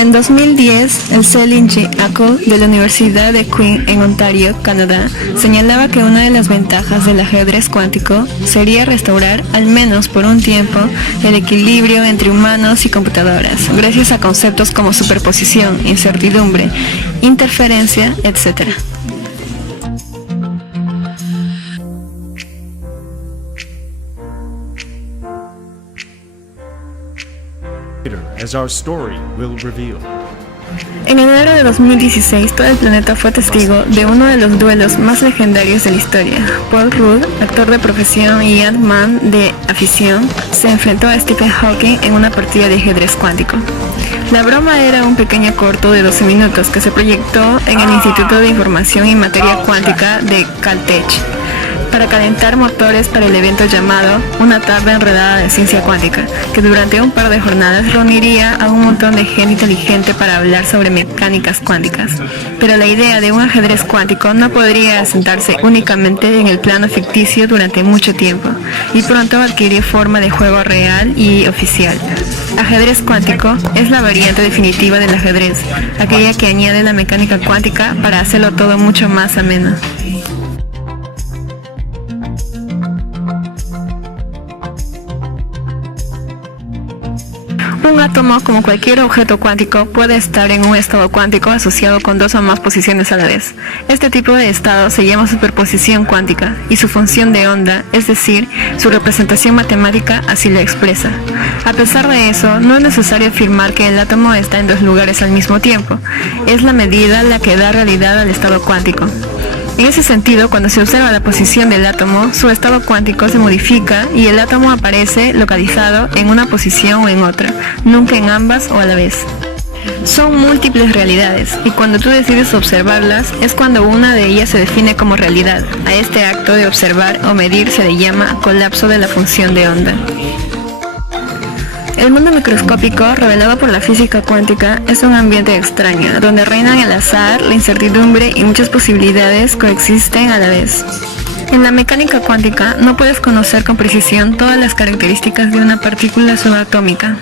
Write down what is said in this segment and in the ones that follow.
En 2010, el Selin J. Ackle de la Universidad de Queen en Ontario, Canadá, señalaba que una de las ventajas del ajedrez cuántico sería restaurar, al menos por un tiempo, el equilibrio entre humanos y computadoras, gracias a conceptos como superposición, incertidumbre, interferencia, etc. As our story will reveal. En enero de 2016, todo el planeta fue testigo de uno de los duelos más legendarios de la historia. Paul Rudd, actor de profesión y Ant-Man de afición, se enfrentó a Stephen Hawking en una partida de ajedrez cuántico. La broma era un pequeño corto de 12 minutos que se proyectó en el Instituto de Información y Materia Cuántica de Caltech, para calentar motores para el evento llamado Una tarde enredada de ciencia cuántica, que durante un par de jornadas reuniría a un montón de gente inteligente para hablar sobre mecánicas cuánticas. Pero la idea de un ajedrez cuántico no podría asentarse únicamente en el plano ficticio durante mucho tiempo, y pronto adquirió forma de juego real y oficial. Ajedrez cuántico es la variante definitiva del ajedrez, aquella que añade la mecánica cuántica para hacerlo todo mucho más ameno. Un átomo, como cualquier objeto cuántico, puede estar en un estado cuántico asociado con dos o más posiciones a la vez. Este tipo de estado se llama superposición cuántica, y su función de onda, es decir, su representación matemática, así lo expresa. A pesar de eso, no es necesario afirmar que el átomo está en dos lugares al mismo tiempo. Es la medida la que da realidad al estado cuántico. En ese sentido, cuando se observa la posición del átomo, su estado cuántico se modifica y el átomo aparece localizado en una posición o en otra, nunca en ambas o a la vez. Son múltiples realidades, y cuando tú decides observarlas, es cuando una de ellas se define como realidad. A este acto de observar o medir se le llama colapso de la función de onda. El mundo microscópico, revelado por la física cuántica, es un ambiente extraño, donde reinan el azar, la incertidumbre y muchas posibilidades coexisten a la vez. En la mecánica cuántica no puedes conocer con precisión todas las características de una partícula subatómica.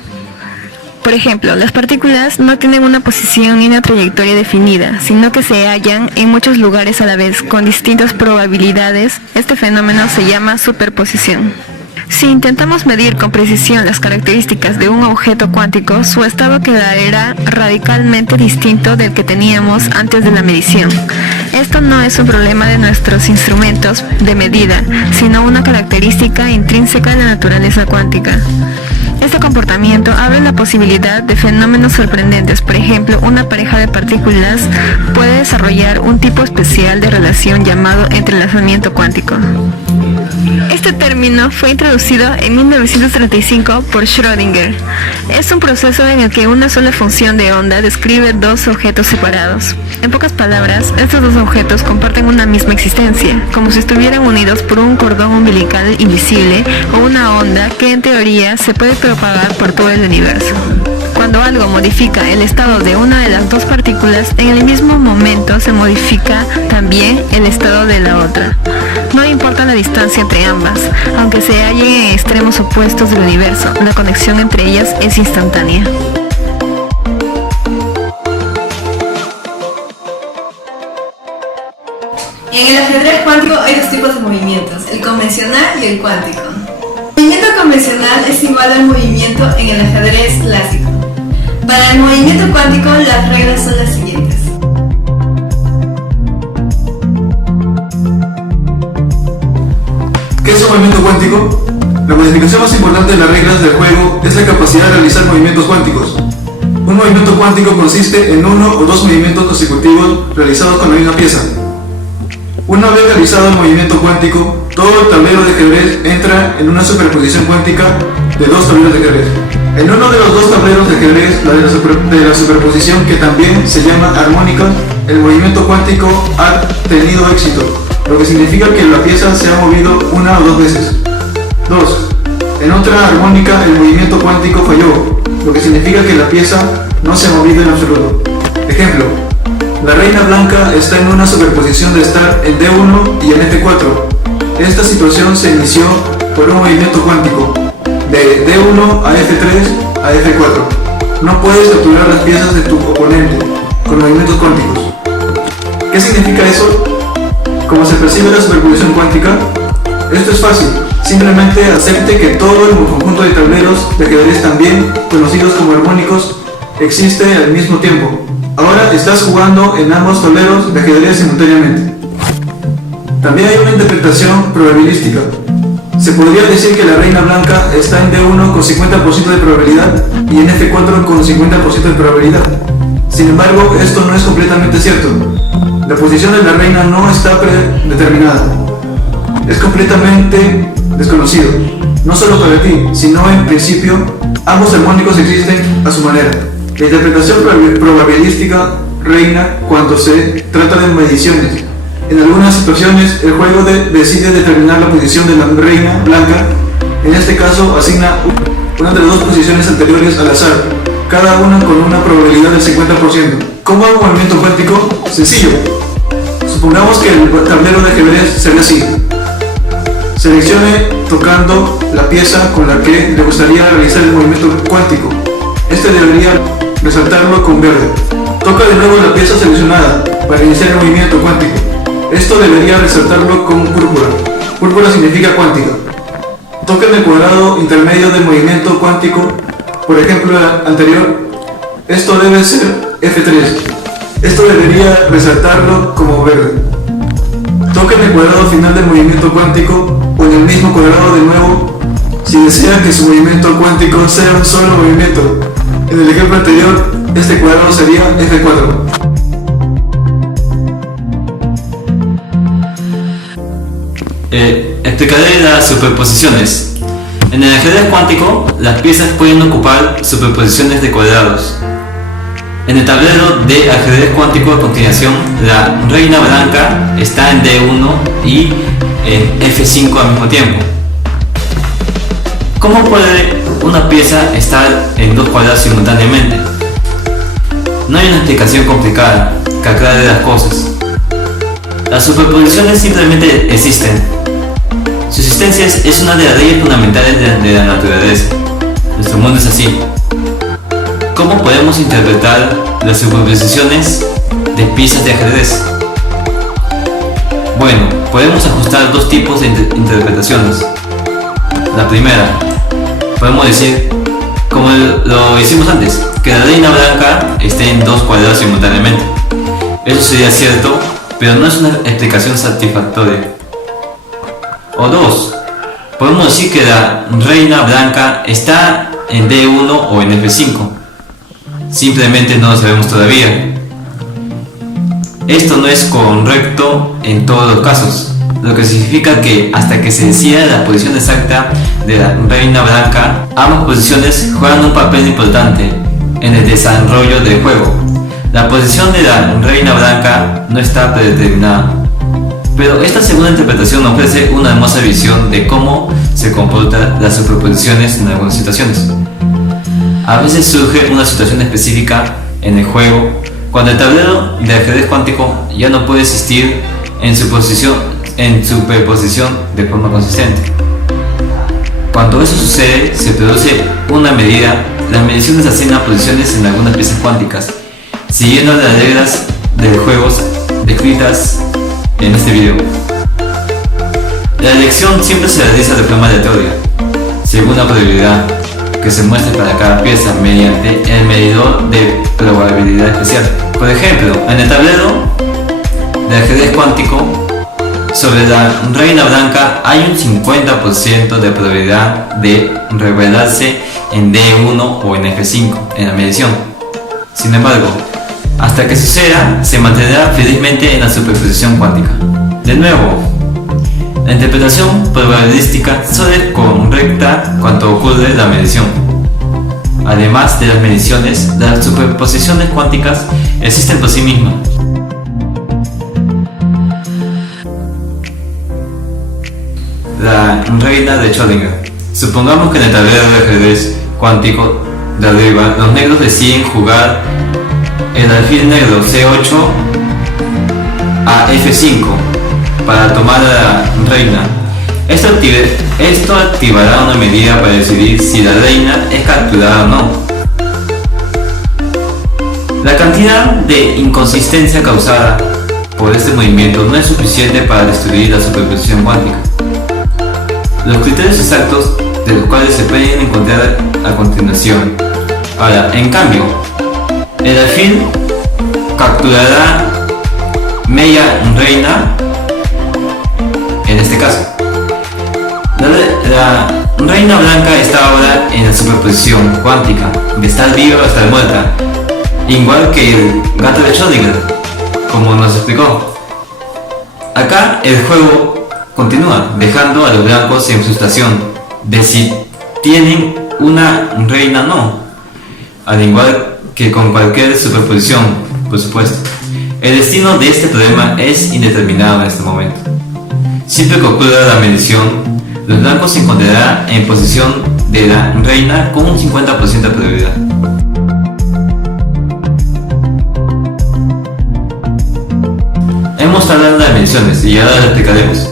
Por ejemplo, las partículas no tienen una posición ni una trayectoria definida, sino que se hallan en muchos lugares a la vez, con distintas probabilidades. Este fenómeno se llama superposición. Si intentamos medir con precisión las características de un objeto cuántico, su estado quedará radicalmente distinto del que teníamos antes de la medición. Esto no es un problema de nuestros instrumentos de medida, sino una característica intrínseca de la naturaleza cuántica. Este comportamiento abre la posibilidad de fenómenos sorprendentes. Por ejemplo, una pareja de partículas puede desarrollar un tipo especial de relación llamado entrelazamiento cuántico. Este término fue introducido en 1935 por Schrödinger. Es un proceso en el que una sola función de onda describe dos objetos separados. En pocas palabras, estos dos objetos comparten una misma existencia, como si estuvieran unidos por un cordón umbilical invisible o una onda que en teoría se puede propagar por todo el universo. Cuando algo modifica el estado de una de las dos partículas, en el mismo momento se modifica también el estado de la otra. No importa la distancia entre ambas, aunque se hallen en extremos opuestos del universo, la conexión entre ellas es instantánea. En el ajedrez cuántico hay dos tipos de movimientos, el convencional y el cuántico. El movimiento convencional es igual al movimiento en el ajedrez clásico. Para el movimiento cuántico, las reglas son las siguientes. ¿Qué es un movimiento cuántico? La modificación más importante de las reglas del juego es la capacidad de realizar movimientos cuánticos. Un movimiento cuántico consiste en uno o dos movimientos consecutivos realizados con la misma pieza. Una vez realizado el movimiento cuántico, todo el tablero de ajedrez entra en una superposición cuántica de dos tableros de ajedrez. En uno de los dos tableros de ajedrez, la de la superposición, que también se llama armónica, el movimiento cuántico ha tenido éxito, lo que significa que la pieza se ha movido una o dos veces. 2. En otra armónica, el movimiento cuántico falló, lo que significa que la pieza no se ha movido en absoluto. Ejemplo: la reina blanca está en una superposición de estar en D1 y en F4. Esta situación se inició por un movimiento cuántico de D1 a F3 a F4. no puedes capturar las piezas de tu oponente con movimientos cuánticos. ¿Qué significa eso? ¿Cómo se percibe la superposición cuántica? Esto es fácil, simplemente acepte que todo el conjunto de tableros de ajedrez, también conocidos como armónicos, existe al mismo tiempo. Ahora estás jugando en ambos tableros de ajedrez simultáneamente. También hay una interpretación probabilística. Se podría decir que la reina blanca está en D1 con 50% de probabilidad y en F4 con 50% de probabilidad. Sin embargo, esto no es completamente cierto. La posición de la reina no está predeterminada. Es completamente desconocido, no solo para ti, sino en principio, ambos armónicos existen a su manera. La interpretación probabilística reina cuando se trata de mediciones. En algunas situaciones, el juego decide determinar la posición de la reina blanca. En este caso, asigna una de las dos posiciones anteriores al azar, cada una con una probabilidad del 50%. ¿Cómo hago un movimiento cuántico? Sencillo. Supongamos que el tablero de ajedrez se ve así. Seleccione tocando la pieza con la que le gustaría realizar el movimiento cuántico. Este debería resaltarlo con verde. Toca de nuevo la pieza seleccionada para iniciar el movimiento cuántico. Esto debería resaltarlo con púrpura. Púrpura significa cuántica. Toca en el cuadrado intermedio del movimiento cuántico, por ejemplo el anterior. Esto debe ser F3. Esto debería resaltarlo como verde. Toca en el cuadrado final del movimiento cuántico o en el mismo cuadrado de nuevo si desea que su movimiento cuántico sea un solo movimiento. En el ejemplo anterior, este cuadrado sería F4. Explicaré las superposiciones. En el ajedrez cuántico, las piezas pueden ocupar superposiciones de cuadrados. En el tablero de ajedrez cuántico a continuación, la reina blanca está en D1 y en F5 al mismo tiempo. ¿Cómo puede una pieza estar en dos cuadrados simultáneamente? No hay una explicación complicada que aclare las cosas. Las superposiciones simplemente existen. Su existencia es una de las leyes fundamentales de la naturaleza. Nuestro mundo es así. ¿Cómo podemos interpretar las superposiciones de piezas de ajedrez? Bueno, podemos ajustar dos tipos de interpretaciones. La primera, podemos decir, como lo hicimos antes, que la reina blanca esté en dos cuadrados simultáneamente. Eso sería cierto, pero no es una explicación satisfactoria. O dos, podemos decir que la reina blanca está en D1 o en F5. Simplemente no lo sabemos todavía. Esto no es correcto en todos los casos, lo que significa que hasta que se decida la posición exacta de la reina blanca, ambas posiciones juegan un papel importante en el desarrollo del juego. La posición de la reina blanca no está predeterminada, pero esta segunda interpretación ofrece una hermosa visión de cómo se comportan las superposiciones en algunas situaciones. A veces surge una situación específica en el juego cuando el tablero de ajedrez cuántico ya no puede existir en superposición de forma consistente. Cuando eso sucede, se produce una medida. Las mediciones asignan posiciones en algunas piezas cuánticas, siguiendo las reglas del juego descritas en este video. La elección siempre se realiza de forma aleatoria, según la probabilidad que se muestre para cada pieza mediante el medidor de probabilidad especial. Por ejemplo, en el tablero de ajedrez cuántico, sobre la reina blanca hay un 50% de probabilidad de revelarse en D1 o en F5 en la medición. Sin embargo, hasta que suceda, se mantendrá felizmente en la superposición cuántica. De nuevo, la interpretación probabilística solo es correcta cuando ocurre la medición. Además de las mediciones, las superposiciones cuánticas existen por sí mismas. La reina de Schrödinger. Supongamos que en el tablero de ajedrez cuántico de arriba, los negros deciden jugar el alfil negro C8 a F5 para tomar a la reina. Esto activará una medida para decidir si la reina es capturada o no. La cantidad de inconsistencia causada por este movimiento no es suficiente para destruir la superposición cuántica. Los criterios exactos de los cuales se pueden encontrar a continuación. Ahora, en cambio, el alfil capturará media reina en este caso. La reina blanca está ahora en la superposición cuántica de estar viva o estar muerta, igual que el gato de Schrödinger, como nos explicó. Acá el juego continúa, dejando a los blancos en frustración de si tienen una reina o no, al igual que con cualquier superposición, por supuesto. El destino de este problema es indeterminado en este momento. Siempre que ocurra la medición, los blancos se encontrarán en posición de la reina con un 50% de probabilidad. Hemos hablado de las mediciones y ahora lo explicaremos.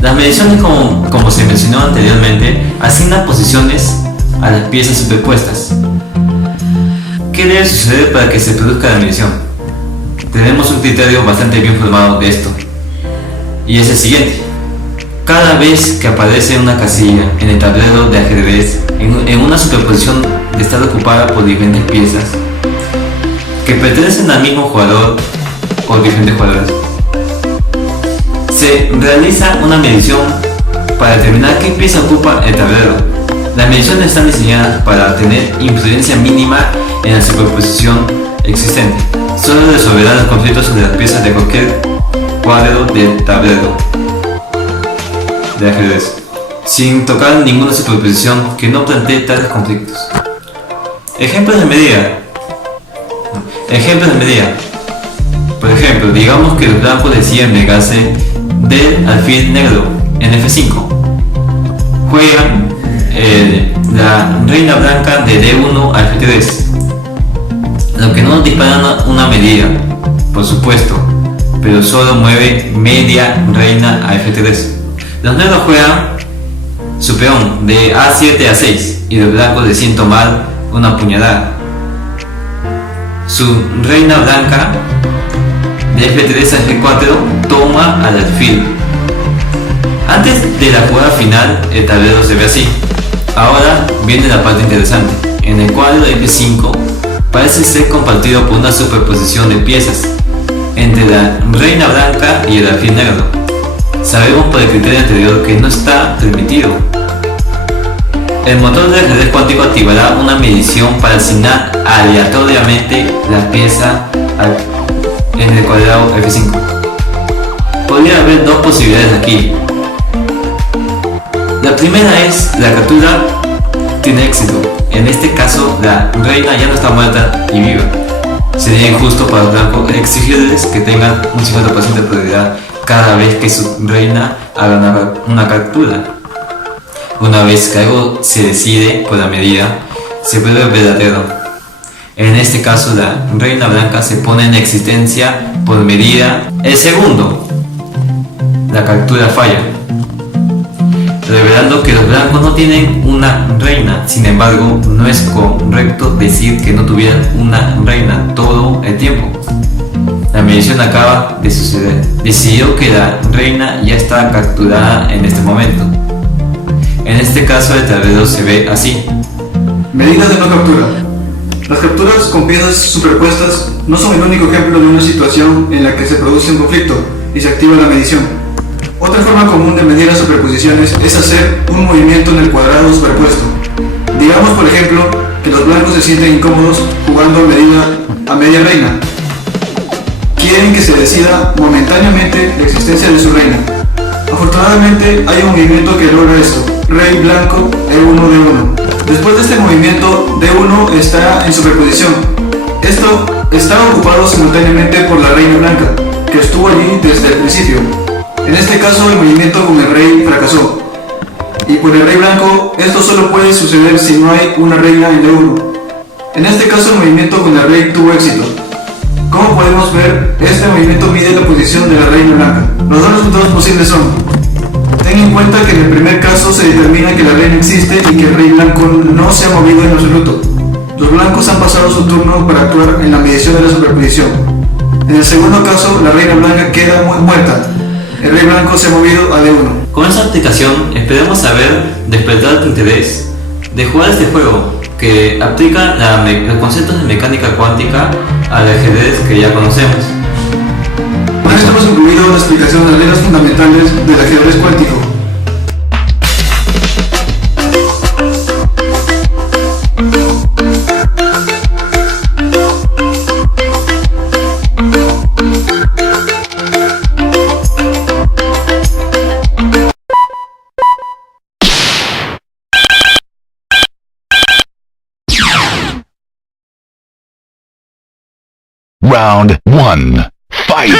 Las mediciones, como se mencionó anteriormente, asignan posiciones a las piezas superpuestas. ¿Qué debe suceder para que se produzca la medición? Tenemos un criterio bastante bien formado de esto, y es el siguiente. Cada vez que aparece una casilla en el tablero de ajedrez en una superposición de estar ocupada por diferentes piezas que pertenecen al mismo jugador o diferentes jugadores, se realiza una medición para determinar qué pieza ocupa el tablero. Las mediciones están diseñadas para tener influencia mínima en la superposición existente. Solo resolverá los conflictos sobre las piezas de cualquier cuadro del tablero de ajedrez, sin tocar ninguna superposición que no plantee tales conflictos. Ejemplos de medida. Por ejemplo, digamos que los blancos deciden vengarse del alfil negro en F5. Juegan la reina blanca de D1 a F3, lo que no dispara una medida, por supuesto, pero solo mueve media reina a F3. Los negros juegan su peón de A7 a 6 y los blancos deciden tomar una puñalada. Su reina blanca de F3 a F4 toma al alfil. Antes de la jugada final, el tablero se ve así. Ahora viene la parte interesante. En el cuadro de F5 parece ser compartido por una superposición de piezas entre la reina blanca y el alfil negro. Sabemos por el criterio anterior que no está permitido. El motor de ajedrez cuántico activará una medición para asignar aleatoriamente la pieza en el cuadrado F5. Podría haber dos posibilidades aquí. La primera es la captura tiene éxito. En este caso, la reina ya no está muerta y viva. Sería injusto para los blancos exigirles que tengan un 50% de probabilidad cada vez que su reina haga una captura. Una vez que algo se decide por la medida, se vuelve verdadero. En este caso, la reina blanca se pone en existencia por medida. El segundo, la captura falla, revelando que los blancos no tienen una reina. Sin embargo, no es correcto decir que no tuvieran una reina todo el tiempo. La medición acaba de suceder. Decidió que la reina ya está capturada en este momento. En este caso, el tablero se ve así. Medidas de no captura. Las capturas con piezas superpuestas no son el único ejemplo de una situación en la que se produce un conflicto y se activa la medición. Otra forma común de medir las superposiciones es hacer un movimiento en el cuadrado superpuesto. Digamos, por ejemplo, que los blancos se sienten incómodos jugando a media reina. Quieren que se decida momentáneamente la existencia de su reina. Afortunadamente hay un movimiento que logra esto: rey blanco E1 D1. Después de este movimiento, D1 está en superposición. Esto está ocupado simultáneamente por la reina blanca, que estuvo allí desde el principio. En este caso, el movimiento con el rey fracasó. Y por el rey blanco, esto solo puede suceder si no hay una reina en D1. En este caso, el movimiento con el rey tuvo éxito. Como podemos ver, este movimiento mide la posición de la reina blanca. Los dos resultados posibles son: ten en cuenta que en el primer caso se determina que la reina existe y que el rey blanco no se ha movido en absoluto. Los blancos han pasado su turno para actuar en la medición de la superposición. En el segundo caso, la reina blanca queda muerta. El rey blanco se ha movido a D1. Con esta aplicación esperemos saber despertar tu interés de jugar este juego que aplica los conceptos de mecánica cuántica al ajedrez que ya conocemos. Con esto hemos concluido la explicación de las reglas fundamentales del ajedrez cuántico. Round 1. Fight!